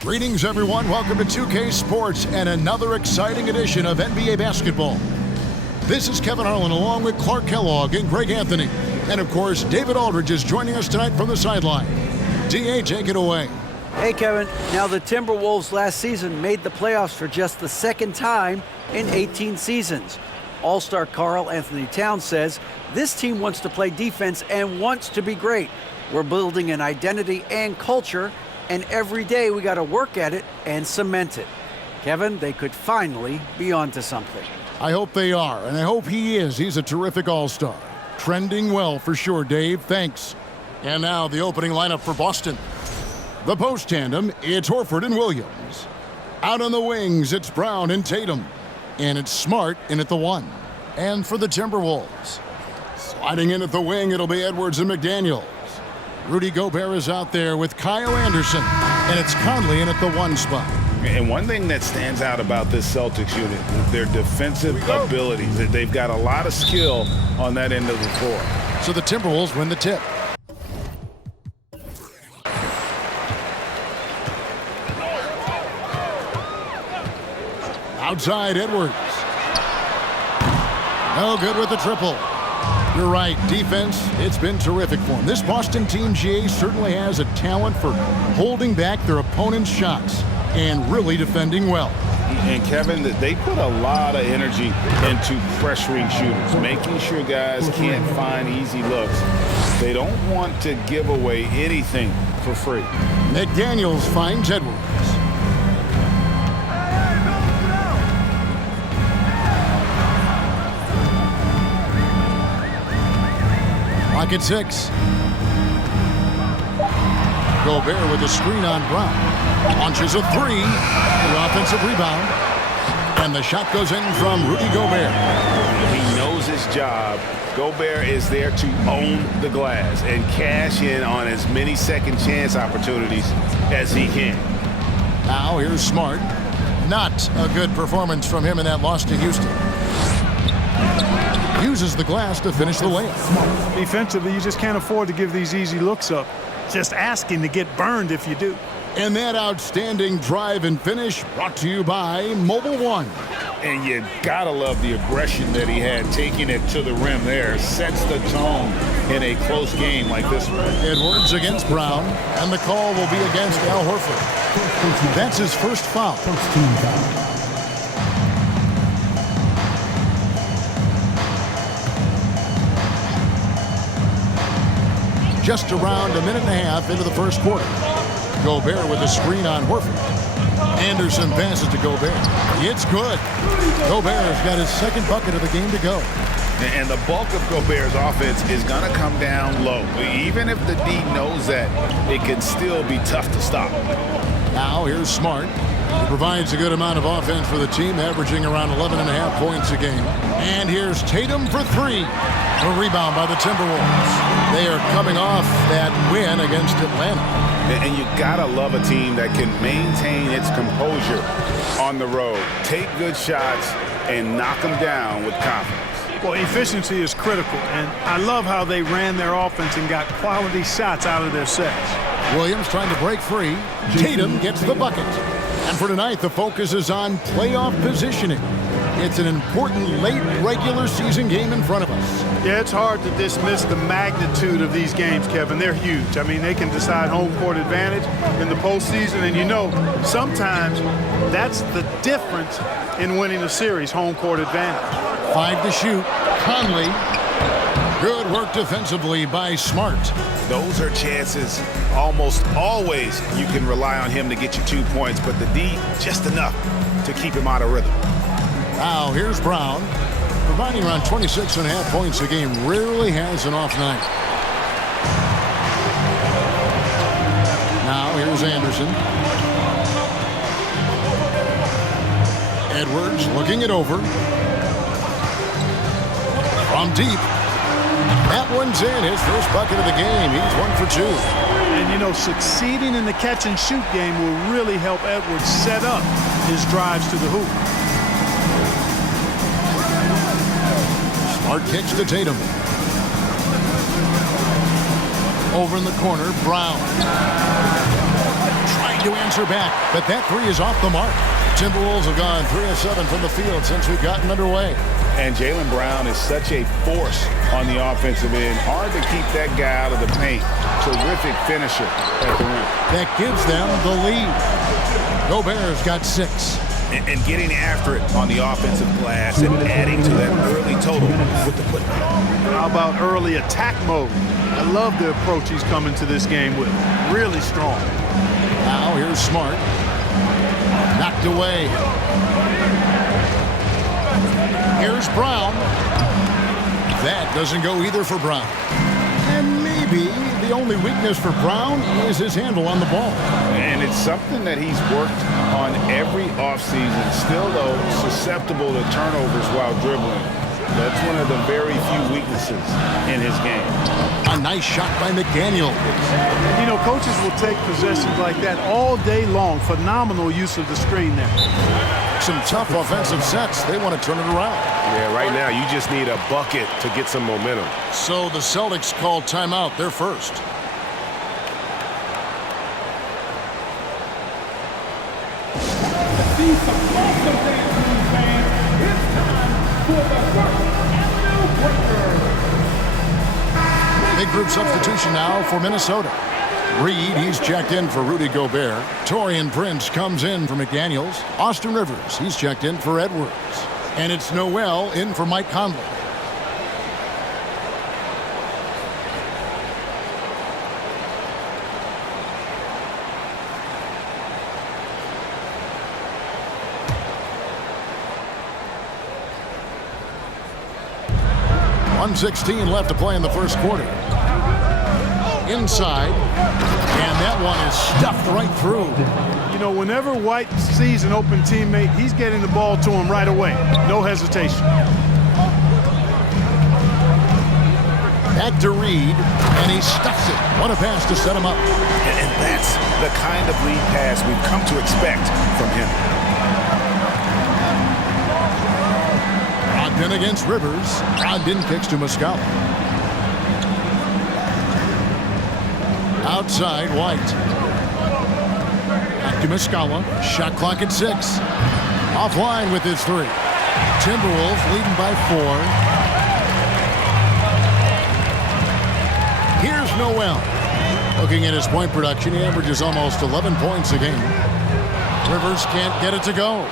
Greetings, everyone. Welcome to 2K Sports and another exciting edition of NBA basketball. This is Kevin Harlan along with Clark Kellogg and Greg Anthony. And, of course, David Aldridge is joining us tonight from the sideline. D.A., take it away. Hey, Kevin. Now, the Timberwolves last season made the playoffs for just the second time in 18 seasons. All-star Karl Anthony Towns says this team wants to play defense and wants to be great. We're building an identity and culture, and every day we got to work at it and cement it. Kevin, they could finally be onto something. I hope they are, and I hope he is. He's a terrific all-star. Trending well for sure, Dave. Thanks. And now the opening lineup for Boston. The post tandem, it's Horford and Williams. Out on the wings, it's Brown and Tatum. And it's Smart in at the 1. And for the Timberwolves, sliding in at the wing, it'll be Edwards and McDaniels. Rudy Gobert is out there with Kyle Anderson. And it's Conley in at the 1 spot. And one thing that stands out about this Celtics unit is their defensive abilities. They've got a lot of skill on that end of the floor. So the Timberwolves win the tip. Outside, Edwards. No good with the triple. You're right, defense, it's been terrific for him. This Boston team, GA, certainly has a talent for holding back their opponent's shots and really defending well. And Kevin, they put a lot of energy into pressuring shooters, making sure guys can't find easy looks. They don't want to give away anything for free. McDaniels finds Edwards. Clock at 6. Gobert with a screen on Brown. Launches a 3. The offensive rebound. And the shot goes in from Rudy Gobert. He knows his job. Gobert is there to own the glass and cash in on as many second chance opportunities as he can. Now here's Smart. Not a good performance from him in that loss to Houston. Uses the glass to finish the layup. Defensively, you just can't afford to give these easy looks up. Just asking to get burned if you do. And that outstanding drive and finish brought to you by Mobile One. And you gotta love the aggression that he had taking it to the rim there. Sets the tone in a close game like this one. Edwards against Brown, and the call will be against Al Horford. That's his first foul. Just around a minute and a half into the first quarter. Gobert with a screen on Horford. Anderson passes to Gobert. It's good. Gobert's got his second bucket of the game to go. And the bulk of Gobert's offense is going to come down low. Even if the D knows that, it can still be tough to stop. Now here's Smart. He provides a good amount of offense for the team, averaging around 11.5 points a game. And here's Tatum for 3. A rebound by the Timberwolves. They are coming off that win against Atlanta. And you gotta love a team that can maintain its composure on the road, take good shots, and knock them down with confidence. Well, efficiency is critical, and I love how they ran their offense and got quality shots out of their sets. Williams trying to break free. Tatum gets the bucket. And for tonight, the focus is on playoff positioning. It's an important late regular season game in front of us. Yeah, it's hard to dismiss the magnitude of these games, Kevin. They're huge. I mean, they can decide home court advantage in the postseason, and you know, sometimes that's the difference in winning a series, home court advantage. 5 to shoot. Conley. Good work defensively by Smart. Those are chances almost always you can rely on him to get you 2 points, but the D just enough to keep him out of rhythm. Now here's Brown, providing around 26.5 points a game. Rarely has an off night. Now here's Anderson. Edwards looking it over. From deep. That one's in. His first bucket of the game. He's 1 for 2. And, you know, succeeding in the catch-and-shoot game will really help Edwards set up his drives to the hoop. Smart kicks to Tatum. Over in the corner, Brown. Trying trying to answer back, but that three is off the mark. Timberwolves have gone 3 of 7 from the field since we've gotten underway. And Jaylen Brown is such a force on the offensive end. Hard to keep that guy out of the paint. Terrific finisher at the rim. That gives them the lead. Gobert's got 6. And getting after it on the offensive glass and adding to that early total with the putback. How about early attack mode? I love the approach he's coming to this game with. Really strong. Now here's Smart. Knocked away. Here's Brown. That doesn't go either for Brown. And maybe the only weakness for Brown is his handle on the ball. And it's something that he's worked on every offseason. Still, though, susceptible to turnovers while dribbling. That's one of the very few weaknesses in his game. A nice shot by McDaniel. You know, coaches will take possessions like that all day long. Phenomenal use of the screen there. Some tough offensive sets. They want to turn it around. Yeah, right now you just need a bucket to get some momentum. So the Celtics call timeout. They're first. See some awesome dancing fans. It's time for the first Avenue Breaker. Big group substitution now for Minnesota. Reed, he's checked in for Rudy Gobert. Taurean Prince comes in for McDaniels. Austin Rivers, he's checked in for Edwards. And it's Noel in for Mike Conley. .116 left to play in the first quarter. Inside, and that one is stuffed right through. You know, whenever White sees an open teammate, he's getting the ball to him right away. No hesitation. Back to Reed, and he stuffs it. What a pass to set him up. And that's the kind of lead pass we've come to expect from him. Ogden against Rivers. Ogden kicks to Muscala. Outside, White. Back to Muscala. Shot clock at 6. Offline with his 3. Timberwolves leading by 4. Here's Noel. Looking at his point production, he averages almost 11 points a game. Rivers can't get it to go.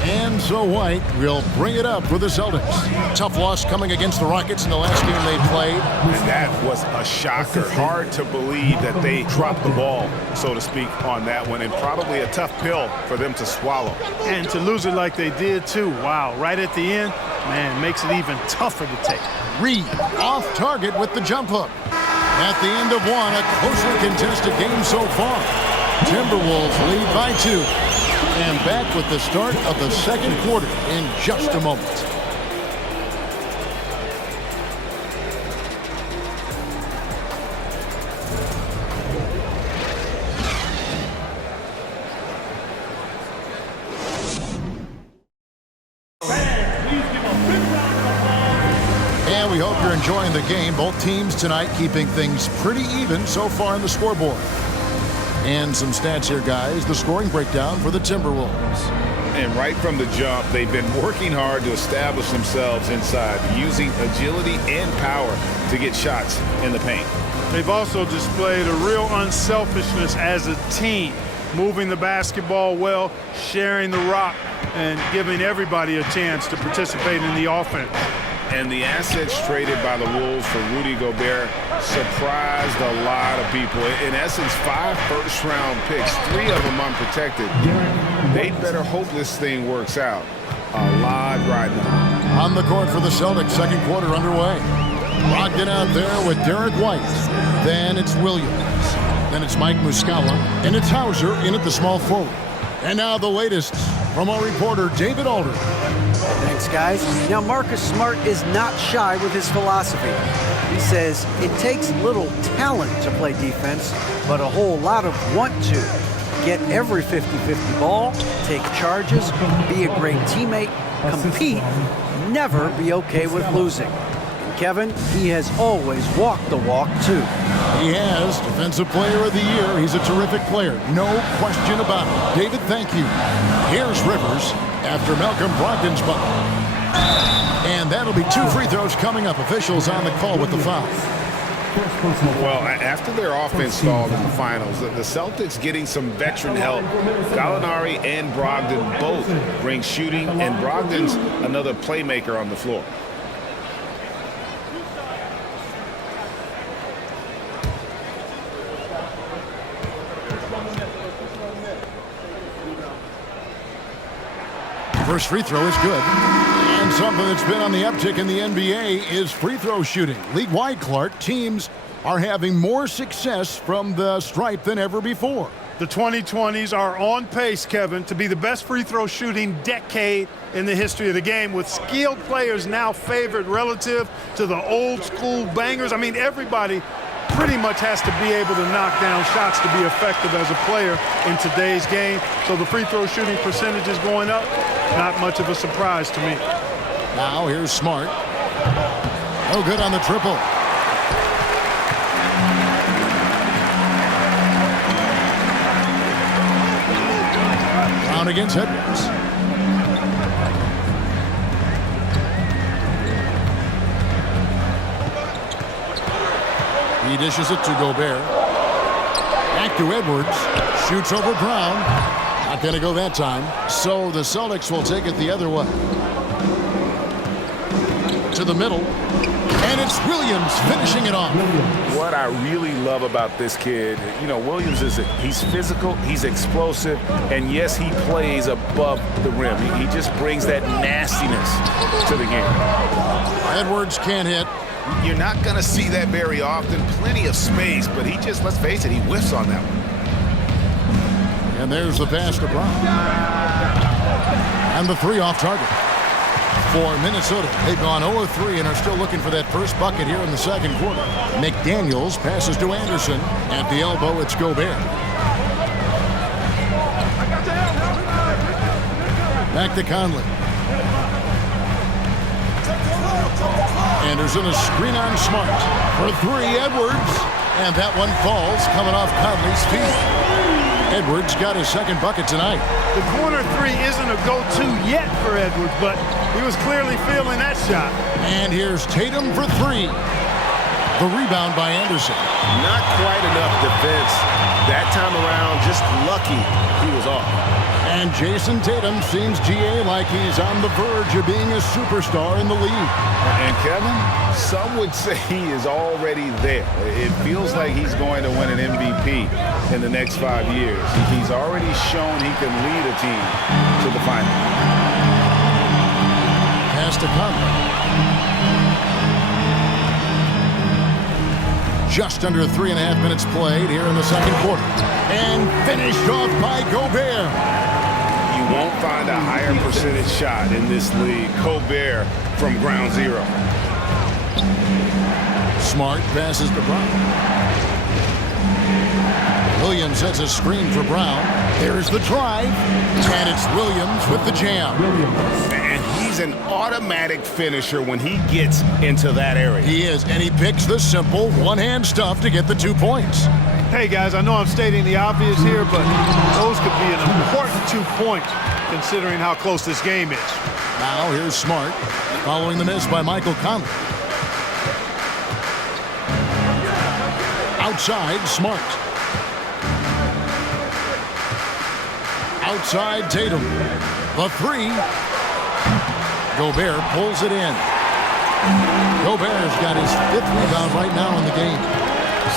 And so White will bring it up for the Celtics. Tough loss coming against the Rockets in the last game they played. And that was a shocker. Hard to believe that they dropped the ball, so to speak, on that one. And probably a tough pill for them to swallow. And to lose it like they did, too. Wow, right at the end, man, makes it even tougher to take. Reed off target with the jump hook. At the end of one, a closely contested game so far. Timberwolves lead by 2. And back with the start of the second quarter in just a moment. And we hope you're enjoying the game. Both teams tonight keeping things pretty even so far on the scoreboard. And some stats here, guys. The scoring breakdown for the Timberwolves. And right from the jump, they've been working hard to establish themselves inside, using agility and power to get shots in the paint. They've also displayed a real unselfishness as a team, moving the basketball well, sharing the rock, and giving everybody a chance to participate in the offense. And the assets traded by the Wolves for Rudy Gobert surprised a lot of people. In essence, 5 first-round picks, 3 of them unprotected. They better hope this thing works out. A lot riding on. On the court for the Celtics, second quarter underway. Ogden out there with Derek White. Then it's Williams. Then it's Mike Muscala. And it's Hauser in at the small forward. And now the latest from our reporter, David Alder. Thanks, guys. Now, Marcus Smart is not shy with his philosophy. He says it takes little talent to play defense, but a whole lot of want to. Get every 50-50 ball, take charges, be a great teammate, compete, never be okay with losing. And Kevin, he has always walked the walk, too. He has Defensive Player of the Year. He's a terrific player. No question about it. David, thank you. Here's Rivers after Malcolm Brogdon's bucket. And that'll be 2 free throws coming up. Officials on the call with the foul. Well, after their offense stalled in the finals, the Celtics getting some veteran help. Gallinari and Brogdon both bring shooting, and Brogdon's another playmaker on the floor. First free throw is good. And something that's been on the uptick in the NBA is free throw shooting. League-wide, Clark, teams are having more success from the stripe than ever before. The 2020s are on pace, Kevin, to be the best free throw shooting decade in the history of the game, with skilled players now favored relative to the old school bangers. I mean, everybody pretty much has to be able to knock down shots to be effective as a player in today's game. So the free throw shooting percentage is going up. Not much of a surprise to me. Now here's Smart. No good on the triple. Brown against Edwards. He dishes it to Gobert. Back to Edwards. Shoots over Brown. Not going to go that time. So the Celtics will take it the other way. To the middle. And it's Williams finishing it off. What I really love about this kid, Williams he's physical, he's explosive, and yes, he plays above the rim. He just brings that nastiness to the game. Edwards can't hit. You're not going to see that very often. Plenty of space, but he just, let's face it, he whiffs on that one. And there's the pass to Brown. And the 3 off target. For Minnesota, they've gone 0-3 and are still looking for that first bucket here in the second quarter. McDaniels passes to Anderson. At the elbow, it's Gobert. Back to Conley. Anderson, a screen on Smart. For 3, Edwards. And that one falls, coming off Conley's feet. Edwards got his second bucket tonight. The corner 3 isn't a go-to yet for Edwards, but he was clearly feeling that shot. And here's Tatum for 3. The rebound by Anderson. Not quite enough defense that time around. Just lucky he was off. And Jason Tatum seems, GA, like he's on the verge of being a superstar in the league. And Kevin, some would say he is already there. It feels like he's going to win an MVP in the next 5 years. He's already shown he can lead a team to the final. Pass to Conley. Just under 3.5 minutes played here in the second quarter. And finished off by Gobert. You won't find a higher percentage shot in this league. Gobert from ground zero. Smart passes to Brown. Williams sets a screen for Brown. There's the drive. And it's Williams with the jam. And he's an automatic finisher when he gets into that area. He is, and he picks the simple one-hand stuff to get the 2 points. Hey, guys, I know I'm stating the obvious here, but those could be an important 2 points considering how close this game is. Now here's Smart, following the miss by Michael Conley. Outside, Smart. Outside, Tatum. The 3. Gobert pulls it in. Gobert's got his 5th rebound right now in the game.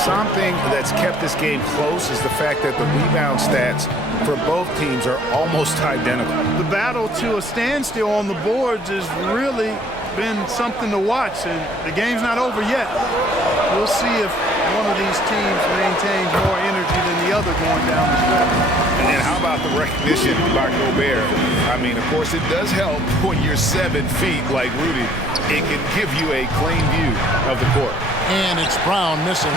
Something that's kept this game close is the fact that the rebound stats for both teams are almost identical. The battle to a standstill on the boards has really been something to watch, and the game's not over yet. We'll see if one of these teams maintains more energy than the other going down the stretch. And how about the recognition by Gobert? I mean, of course, it does help when you're 7 feet like Rudy. It can give you a clean view of the court. And it's Brown missing.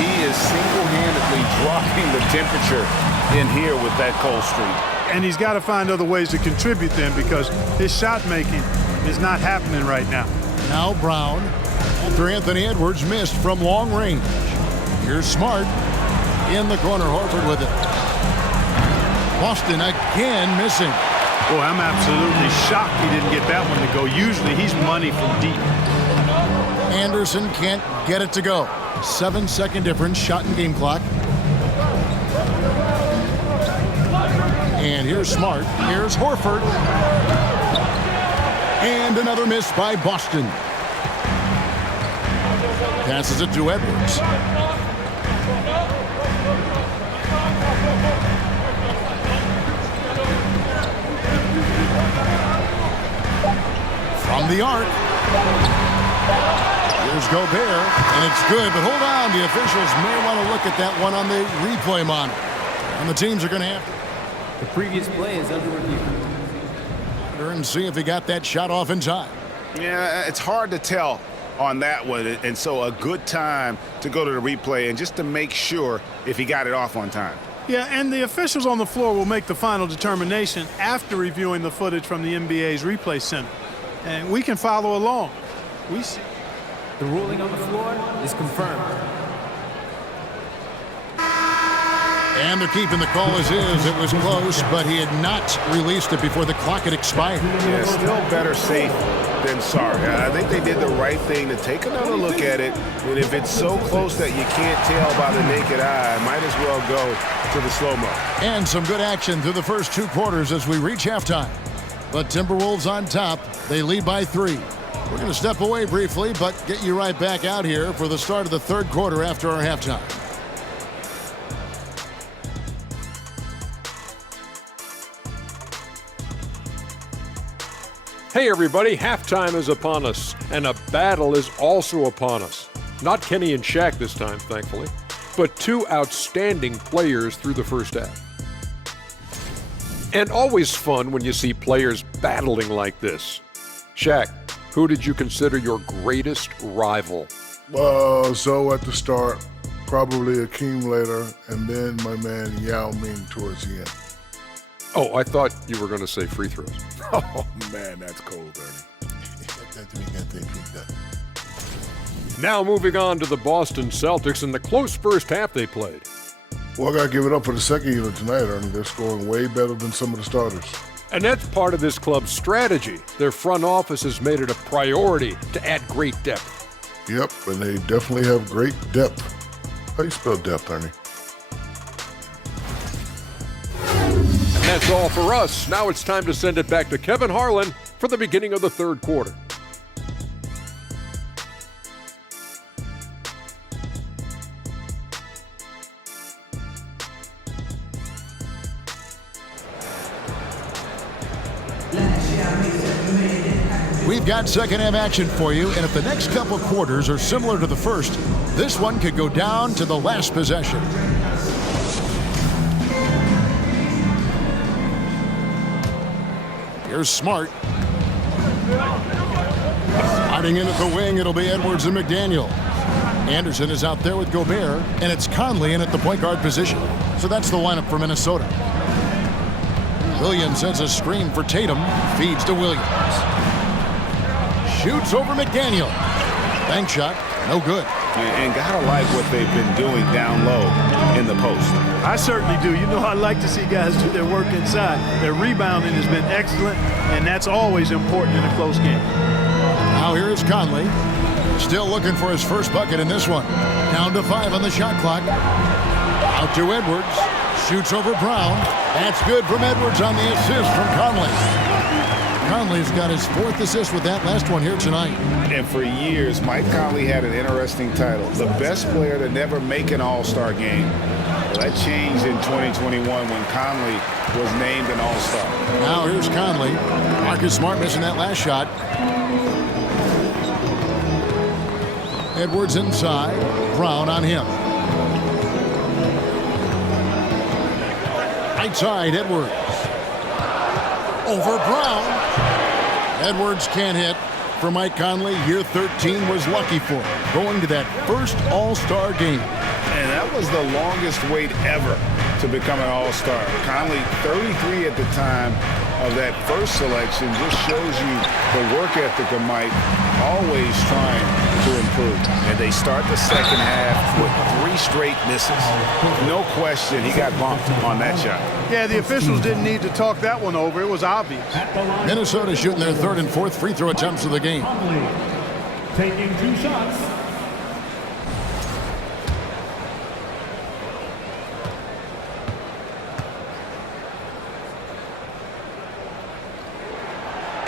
He is single-handedly dropping the temperature in here with that cold streak. And he's got to find other ways to contribute then, because his shot making is not happening right now. Now Brown, after Anthony Edwards missed from long range. Here's Smart. In the corner, Horford with it. Boston again missing. Boy, I'm absolutely shocked he didn't get that one to go. Usually he's money from deep. Anderson can't get it to go. 7-second difference, shot and game clock. And here's Smart. Here's Horford. And another miss by Boston. Passes it to Edwards. From the arc. Here's Gobert, and it's good, but hold on. The officials may want to look at that one on the replay monitor. And the teams are going to have to. The previous play is under review. And see if he got that shot off in time. Yeah, it's hard to tell on that one, and so a good time to go to the replay and just to make sure if he got it off on time. Yeah, and the officials on the floor will make the final determination after reviewing the footage from the NBA's replay center. And we can follow along. We see. The ruling on the floor is confirmed. And they're keeping the call as is. It was close, but he had not released it before the clock had expired. Yeah, still better safe than sorry. I think they did the right thing to take another look at it. And if it's so close that you can't tell by the naked eye, might as well go to the slow-mo. And some good action through the first 2 quarters as we reach halftime. But Timberwolves on top. They lead by 3. We're going to step away briefly, but get you right back out here for the start of the 3rd quarter after our halftime. Hey everybody, halftime is upon us, and a battle is also upon us. Not Kenny and Shaq this time, thankfully, but 2 outstanding players through the first half. And always fun when you see players battling like this. Shaq, who did you consider your greatest rival? So at the start, probably Akeem later, and then my man Yao Ming towards the end. Oh, I thought you were going to say free throws. Oh, man, that's cold, Ernie. Now moving on to the Boston Celtics and the close first half they played. Well, I got to give it up for the second unit tonight, Ernie. They're scoring way better than some of the starters. And that's part of this club's strategy. Their front office has made it a priority to add great depth. Yep, and they definitely have great depth. How do you spell depth, Ernie? And that's all for us. Now it's time to send it back to Kevin Harlan for the beginning of the 3rd quarter. We've got second half action for you, and if the next couple quarters are similar to the first, this one could go down to the last possession. Here's Smart. Sliding in at the wing, it'll be Edwards and McDaniel. Anderson is out there with Gobert, and it's Conley in at the point guard position. So that's the lineup for Minnesota. Williams sends a screen for Tatum, feeds to Williams. Shoots over McDaniel. Bank shot, no good. And gotta like what they've been doing down low in the post. I certainly do. You know, I like to see guys do their work inside. Their rebounding has been excellent, and that's always important in a close game. Now here is Conley. Still looking for his first bucket in this one. Down to 5 on the shot clock. Out to Edwards. Shoots over Brown. That's good from Edwards on the assist from Conley. Conley's got his 4th assist with that last one here tonight. And for years, Mike Conley had an interesting title. The best player to never make an All-Star game. Well, that changed in 2021 when Conley was named an All-Star. Now here's Conley. Marcus Smart missing that last shot. Edwards inside. Brown on him. Right side, Edwards. Over Brown. Edwards can't hit. For Mike Conley, year 13 was lucky for him, going to that first All-Star game. And that was the longest wait ever to become an All-Star. Conley, 33 at the time, of that first selection just shows you the work ethic of Mike, always trying to improve. And they start the second half with 3 straight misses. No question, he got bumped on that shot. Yeah, the officials didn't need to talk that one over. It was obvious. Minnesota shooting their 3rd and 4th free throw attempts of the game. Taking 2 shots.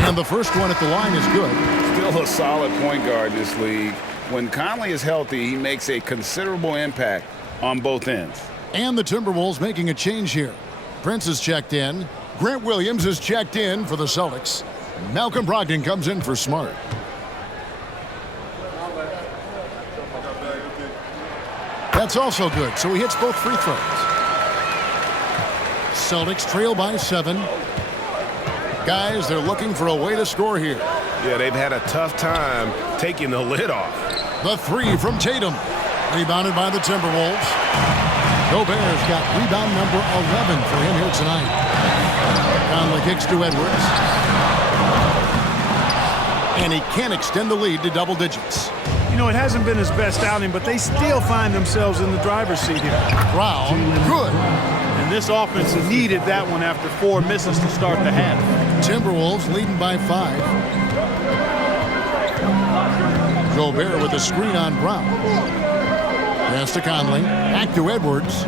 And the first one at the line is good. Still a solid point guard this league. When Conley is healthy, he makes a considerable impact on both ends. And the Timberwolves making a change here. Prince is checked in. Grant Williams is checked in for the Celtics. Malcolm Brogdon comes in for Smart. That's also good, so he hits both free throws. Celtics trail by 7. Guys, they're looking for a way to score here. Yeah, they've had a tough time taking the lid off. The 3 from Tatum. Rebounded by the Timberwolves. Gobert's got rebound number 11 for him here tonight. Conley kicks to Edwards. And he can't extend the lead to double digits. You know, it hasn't been his best outing, but they still find themselves in the driver's seat here. Brown, good. And this offense needed that one after 4 misses to start the half. Timberwolves leading by 5. Gobert with a screen on Brown. Pass to Conley. Back to Edwards.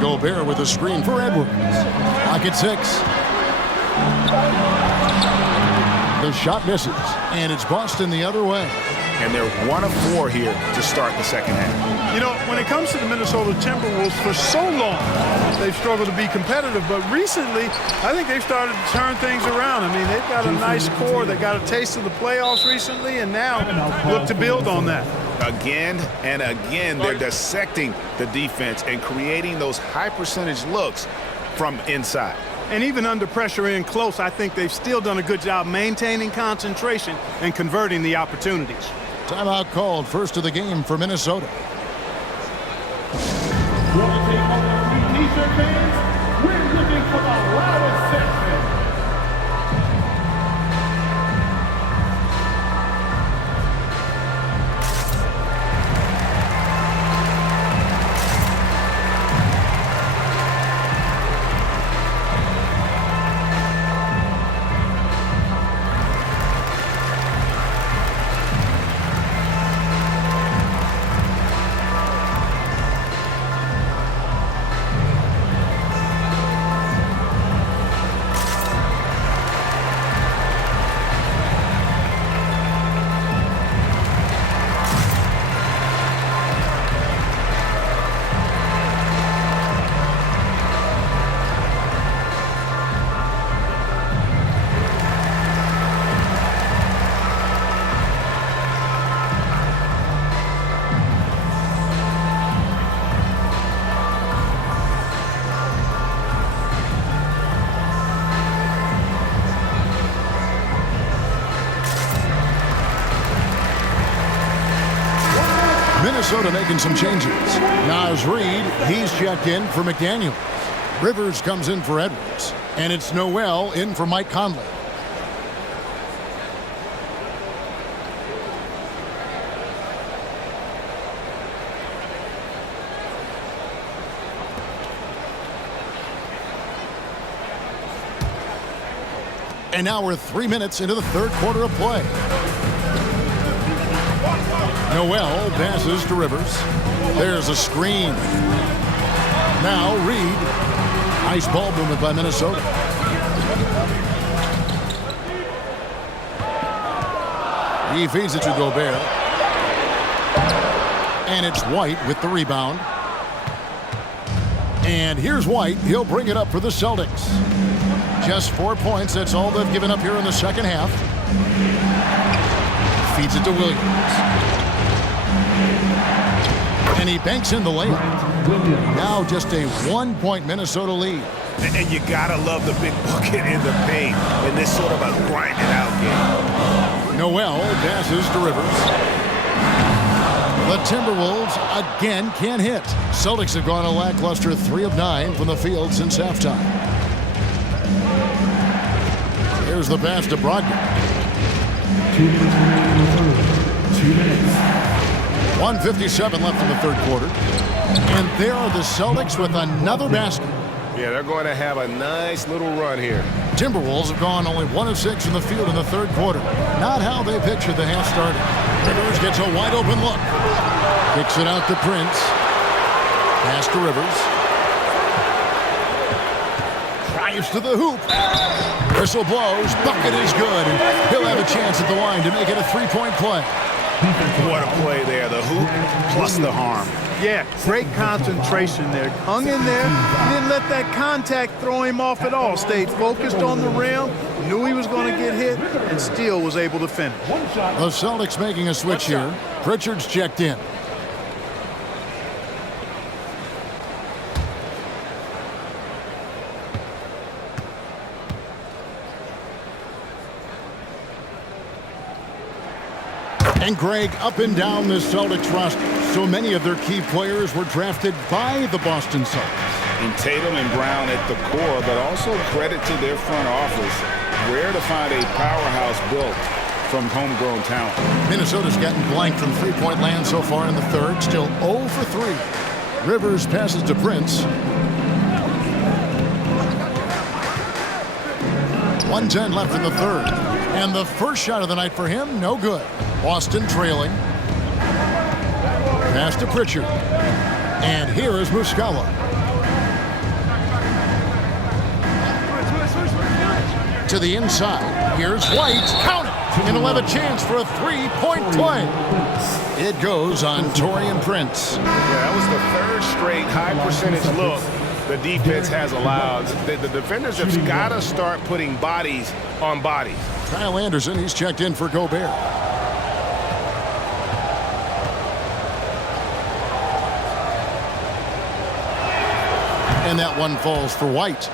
Gobert with a screen for Edwards. Clock at 6. The shot misses. And it's Boston the other way. And they're 1 of 4 here to start the second half. You know, when it comes to the Minnesota Timberwolves, for so long, they've struggled to be competitive. But recently, I think they've started to turn things around. I mean, they've got a nice core. They got a taste of the playoffs recently, and now look to build on that. Again and again, they're dissecting the defense and creating those high-percentage looks from inside. And even under pressure in close, I think they've still done a good job maintaining concentration and converting the opportunities. Timeout called, first of the game for Minnesota. Want to take on the T-shirt fans? We're looking for the loudest section. Minnesota making some changes. Naz Reid, he's checked in for McDaniel. Rivers comes in for Edwards. And it's Noel in for Mike Conley. And now we're 3 minutes into the third quarter of play. Noel passes to Rivers. There's a screen. Now Reid. Nice ball movement by Minnesota. He feeds it to Gobert. And it's White with the rebound. And here's White. He'll bring it up for the Celtics. Just 4 points. That's all they've given up here in the second half. Feeds it to Williams. And he banks in the layup. Now just a 1-point Minnesota lead. And you gotta love the big bucket in the paint in this sort of a grinded out game. Noel passes to Rivers. The Timberwolves again can't hit. Celtics have gone a lackluster 3 of 9 from the field since halftime. Here's the pass to Brogdon. 2 minutes remaining in the third. 2 minutes. 1:57 left in the third quarter. And there are the Celtics with another basket. Yeah, they're going to have a nice little run here. Timberwolves have gone only 1 of 6 in the field in the third quarter. Not how they pictured the half started. Rivers gets a wide open look. Kicks it out to Prince. Pass to Rivers. Drives to the hoop. Whistle blows. Bucket is good. And he'll have a chance at the line to make it a three-point play. What a play there. The hoop plus the harm. Yeah, great concentration there. Hung in there, didn't let that contact throw him off at all. Stayed focused on the rim, knew he was going to get hit, and still was able to finish. The Celtics making a switch here. Pritchard's checked in. And Greg, up and down the Celtics roster, so many of their key players were drafted by the Boston Celtics. And Tatum and Brown at the core, but also credit to their front office. Rare to find a powerhouse built from homegrown talent. Minnesota's gotten blanked from three-point land so far in the third, still 0 for 3. Rivers passes to Prince. 1:10 left in the third. And the first shot of the night for him, no good. Boston trailing. Pass to Pritchard. And here is Muscala. To the inside. Here's White. Count it! And he'll have a chance for a three-point play. It goes on Taurean Prince. Yeah, that was the third straight high-percentage look the defense has allowed. The defenders have got to start putting bodies on bodies. Kyle Anderson, he's checked in for Gobert. And that one falls for White.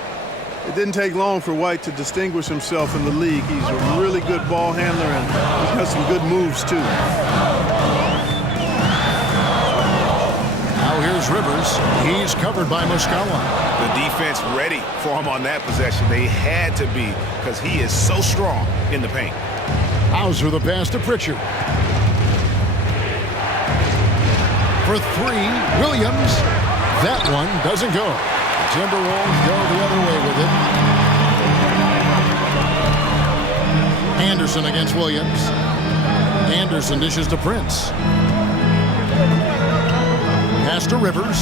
It didn't take long for White to distinguish himself in the league. He's a really good ball handler, and he's got some good moves, too. Now here's Rivers. He's covered by Muscala. The defense ready for him on that possession. They had to be, because he is so strong in the paint. Hauser the pass to Pritchard. For 3, Williams. That one doesn't go. The Timberwolves go the other way with it. Anderson against Williams. Anderson dishes to Prince. Pass to Rivers.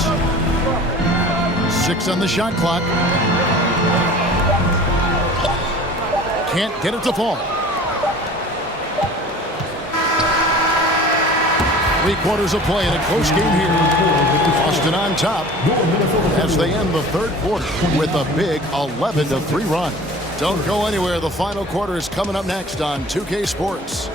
6 on the shot clock. Can't get it to fall. 3 quarters of play in a close game here. Boston on top as they end the third quarter with a big 11-3 run. Don't go anywhere. The final quarter is coming up next on 2K Sports.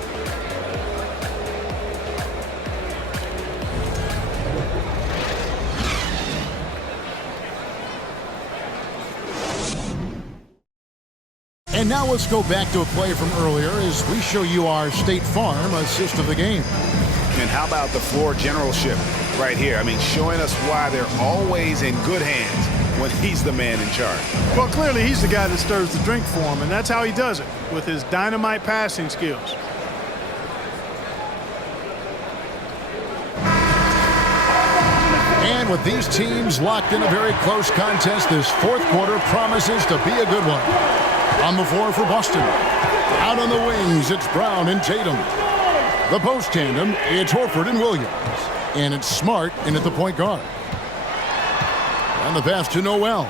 And now let's go back to a play from earlier as we show you our State Farm assist of the game. And how about the floor generalship right here? I mean, showing us why they're always in good hands when he's the man in charge. Well, clearly he's the guy that stirs the drink for him, and that's how he does it, with his dynamite passing skills. And with these teams locked in a very close contest, this fourth quarter promises to be a good one. On the floor for Boston. Out on the wings, it's Brown and Tatum. The post tandem, it's Horford and Williams. And it's Smart in at the point guard. And the pass to Noel.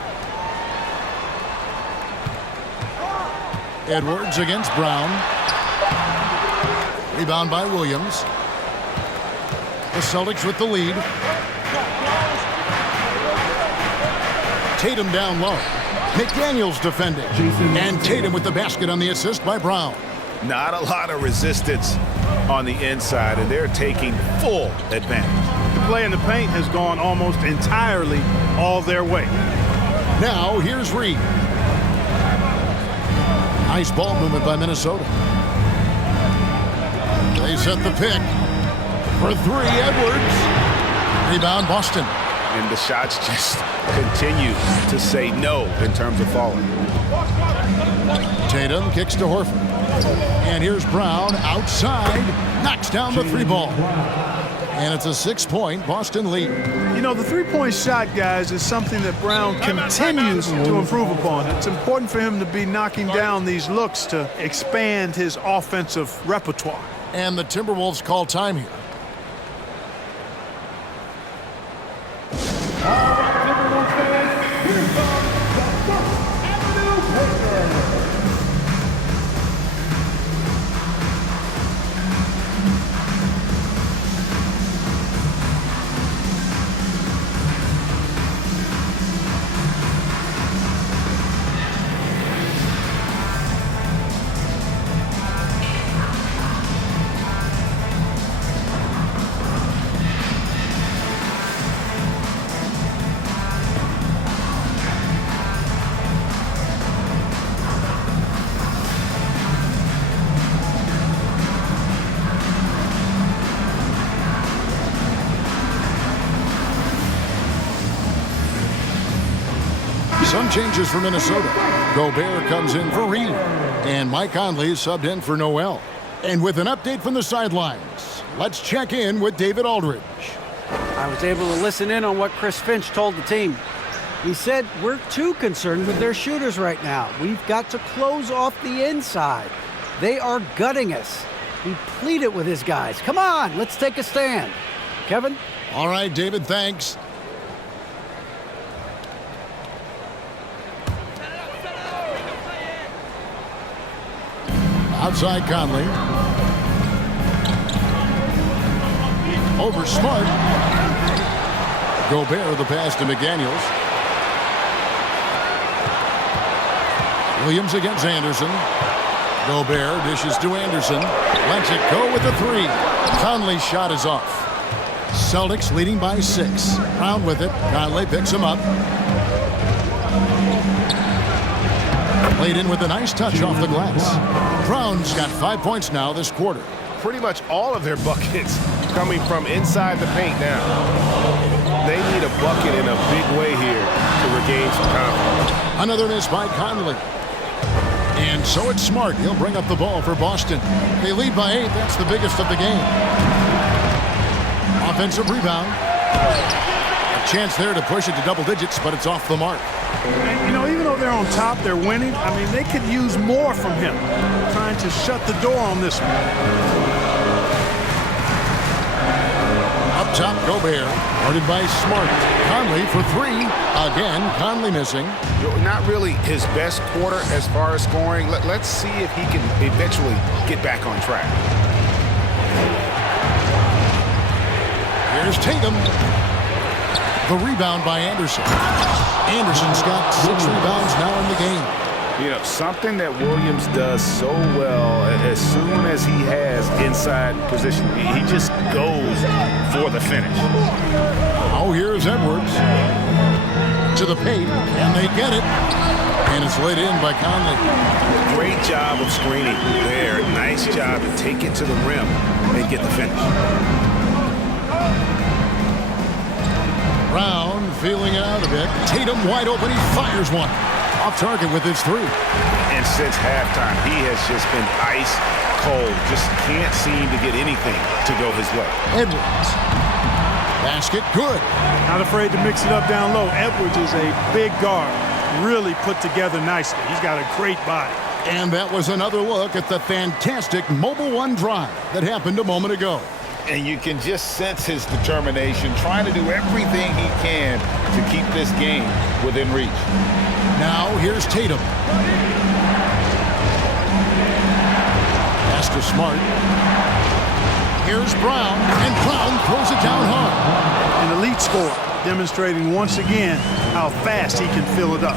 Edwards against Brown. Rebound by Williams. The Celtics with the lead. Tatum down low. McDaniels defending. And Tatum with the basket on the assist by Brown. Not a lot of resistance on the inside, and they're taking full advantage. The play in the paint has gone almost entirely all their way. Now here's Reed. Nice ball movement by Minnesota. They set the pick. For three, Edwards. Rebound, Boston. And the shots just continue to say no in terms of falling. Tatum kicks to Horford. And here's Brown outside. Knocks down the three ball. And it's a 6-point Boston lead. You know, the three-point shot, guys, is something that Brown continues to improve upon. It's important for him to be knocking down these looks to expand his offensive repertoire. And the Timberwolves call time here. Timberwolves fans, here comes the First Avenue Warriors. Some changes for Minnesota. Gobert comes in for Reed. And Mike Conley is subbed in for Noel. And with an update from the sidelines, let's check in with David Aldridge. I was able to listen in on what Chris Finch told the team. He said, we're too concerned with their shooters right now. We've got to close off the inside. They are gutting us. He pleaded with his guys. Come on, let's take a stand. Kevin? All right, David, thanks. Outside Conley. Over Smart. Gobert the pass to McDaniels. Williams against Anderson. Gobert dishes to Anderson. Lets it go with the three. Conley's shot is off. Celtics leading by 6. Brown with it. Conley picks him up. Played in with a nice touch off the glass. Brown's got 5 points now this quarter. Pretty much all of their buckets coming from inside the paint now. They need a bucket in a big way here to regain some confidence. Another miss by Conley. And so it's Smart. He'll bring up the ball for Boston. They lead by 8. That's the biggest of the game. Offensive rebound. A chance there to push it to double digits, but it's off the mark. And, you know, even though they're on top, they're winning. I mean, they could use more from him. Trying to shut the door on this one. Up top, Gobert. Guarded by Smart. Conley for 3. Again, Conley missing. Not really his best quarter as far as scoring. Let's see if he can eventually get back on track. Here's Tatum. The rebound by Anderson. Anderson's got 6 rebounds now in the game. You know, something that Williams does so well, as soon as he has inside position, he just goes for the finish. Oh, here's Edwards. To the paint. Can they get it? And it's laid in by Conley. Great job of screening there. Nice job to take it to the rim and get the finish. Brown feeling it out a bit. Tatum wide open. He fires one. Off target with his 3. And since halftime, he has just been ice cold. Just can't seem to get anything to go his way. Edwards. Basket good. Not afraid to mix it up down low. Edwards is a big guard. Really put together nicely. He's got a great body. And that was another look at the fantastic Mobile One drive that happened a moment ago. And you can just sense his determination, trying to do everything he can to keep this game within reach. Now here's Tatum. Pass to Smart. Here's Brown, and Brown throws it down hard. An elite scorer, demonstrating once again how fast he can fill it up.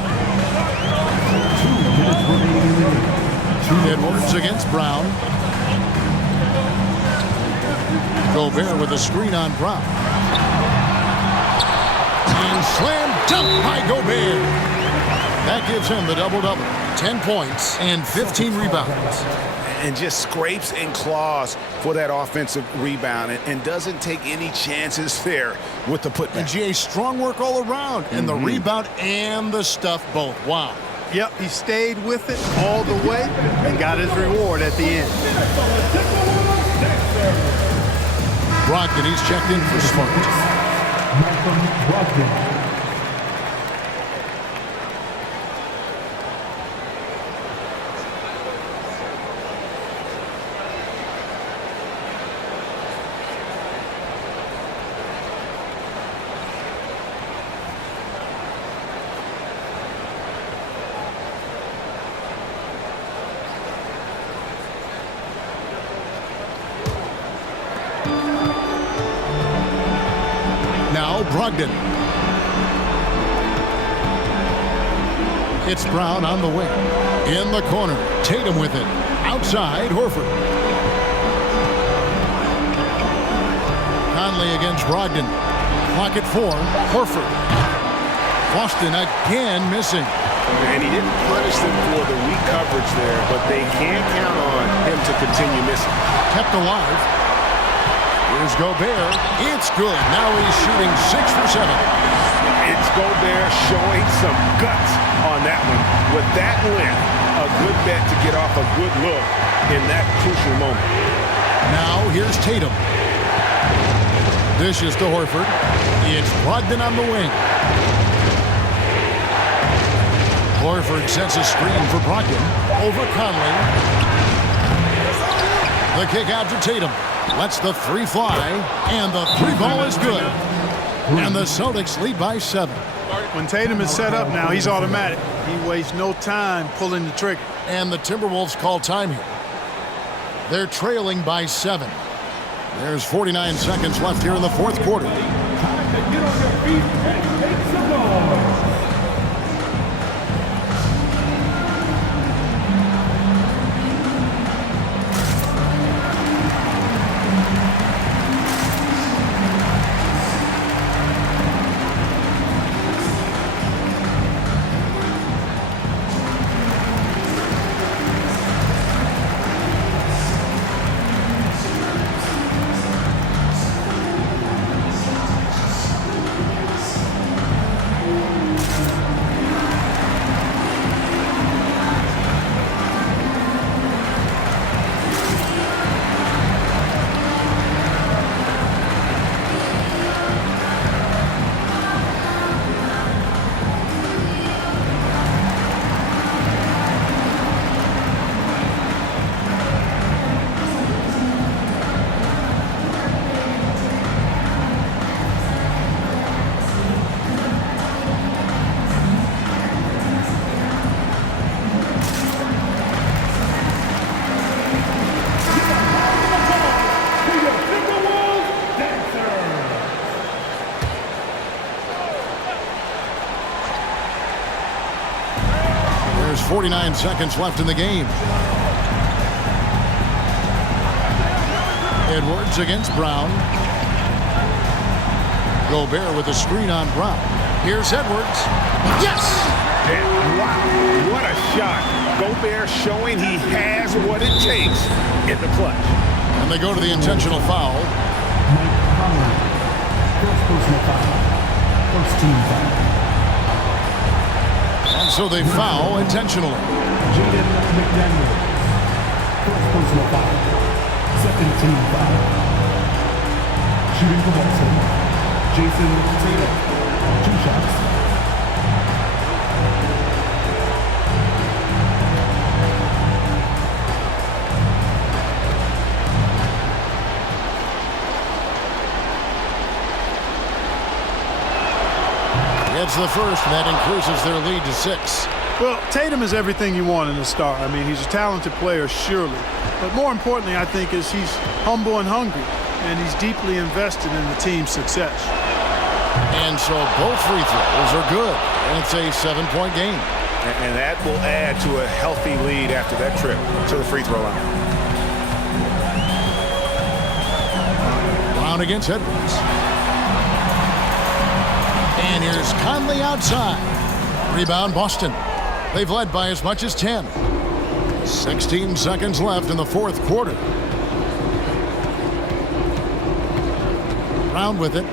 Edwards against Brown. Gobert with a screen on Brown. And slam dunk by Gobert. That gives him the double-double. 10 points and 15 rebounds. and just scrapes and claws for that offensive rebound and doesn't take any chances there with the putback. And GA, strong work all around, and the rebound and the stuff both. Wow. Yep, he stayed with it all the way and got his reward at the end. Brogdon, he's checked in for Smart. Brogdon. Now Brogdon. It's Brown on the wing. In the corner, Tatum with it. Outside, Horford. Conley against Brogdon. Clock at 4, Horford. Boston again missing. And he didn't punish them for the weak coverage there, but they can't count on him to continue missing. Kept alive. Here's Gobert. It's good. Now he's shooting 6 for 7. It's Gobert showing some guts on that one. With that length, a good bet to get off a good look in that crucial moment. Now here's Tatum. Dishes to Horford. It's Brogdon on the wing. Horford sets a screen for Brogdon. Over Conley. The kick out to Tatum. Lets the 3 fly. And the 3 ball is good. And the Celtics lead by 7. When Tatum is set up now, he's automatic. He wastes no time pulling the trigger. And the Timberwolves call time here. They're trailing by 7. There's 49 seconds left here in the 4th quarter. Time to get on your feet and take some more. There's 49 seconds left in the game. Edwards against Brown. Gobert with a screen on Brown. Here's Edwards. Yes! And wow, what a shot. Gobert showing he has what it takes in the clutch. And they go to the intentional foul. Mike Conley. First personal foul. First team foul. And so they foul intentionally. Jaden McDaniel. First personal foul. Second team foul. Shooting for Boston. Jason Tatum. 2 shots. It's the first, and that increases their lead to 6. Well, Tatum is everything you want in a star. I mean, he's a talented player, surely. But more importantly, I think, is he's humble and hungry, and he's deeply invested in the team's success. And so both free throws are good, and it's a 7-point game. And that will add to a healthy lead after that trip to the free throw line. Brown against Edwards. And here's Conley outside. Rebound Boston. They've led by as much as 10. 16 seconds left in the fourth quarter. Brown with it.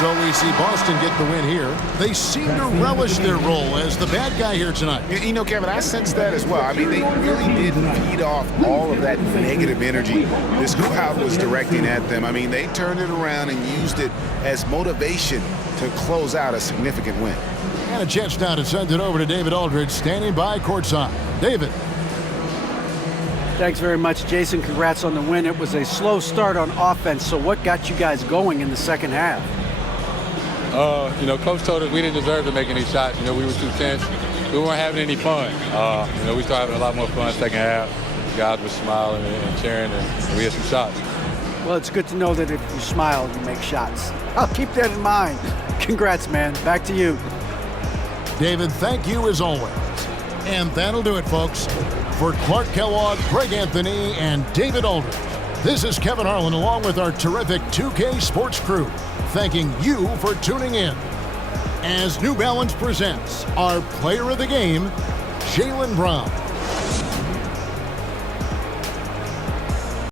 So we see Boston get the win here. They seem to relish their role as the bad guy here tonight. You know, Kevin, I sense that as well. I mean, they really did feed off all of that negative energy this crowd was directing at them. I mean, they turned it around and used it as motivation to close out a significant win. And a chance now to send it over to David Aldridge, standing by courtside. David. Thanks very much, Jason. Congrats on the win. It was a slow start on offense, so what got you guys going in the second half? You know, Coach told us we didn't deserve to make any shots. You know, we were too tense. We weren't having any fun. You know, we started having a lot more fun second half. The guys were smiling and cheering, and we had some shots. Well, it's good to know that if you smile, you make shots. I'll keep that in mind. Congrats, man. Back to you. David, thank you as always. And that'll do it, folks. For Clark Kellogg, Greg Anthony, and David Aldridge, this is Kevin Harlan along with our terrific 2K Sports crew, thanking you for tuning in. As New Balance presents our player of the game, Jaylen Brown.